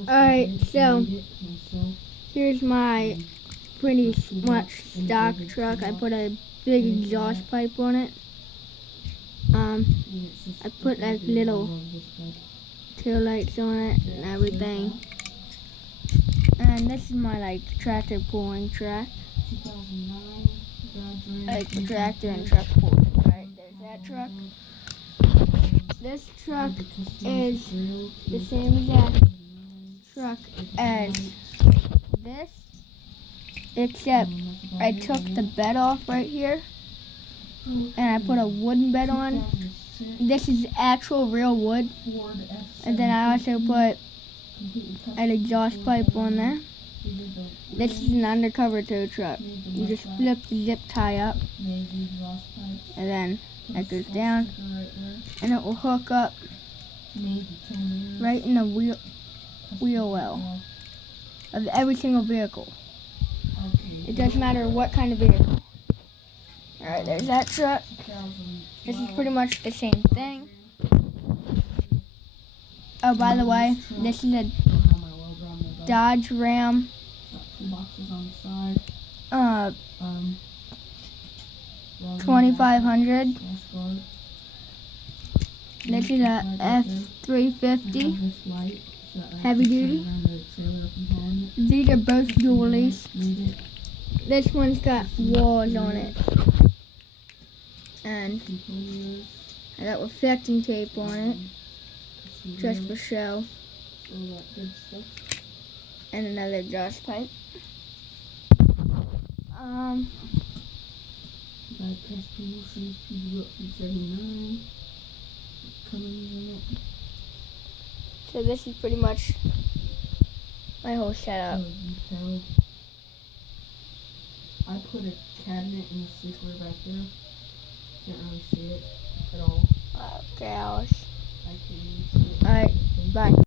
Alright, so here's my pretty much stock truck. I put a big exhaust pipe on it. I put like little tail lights on it and everything. And this is my like tractor pulling track. Like the tractor and truck pull. Alright, there's that truck. This truck is the same exact truck as this, except I took the bed off right here and I put a wooden bed on. This is actual real wood, and then I also put an exhaust pipe on there. This is an undercover tow truck. You just flip the zip tie up and then that goes down and it will hook up right in the wheel well of every single vehicle. It doesn't matter what kind of vehicle. Alright, there's that truck. This is pretty much the same thing. Oh, by the way, this is a Dodge Ram 2500. This is a F350 heavy duty. These are both dualies. This one's got walls on it, and I got reflecting tape on it just for show, and another exhaust pipe. So this is pretty much my whole setup. I put a cabinet in the sleeper back there. Can't really see it at all. Okay, Alice. I can't even see it. Alright, bye.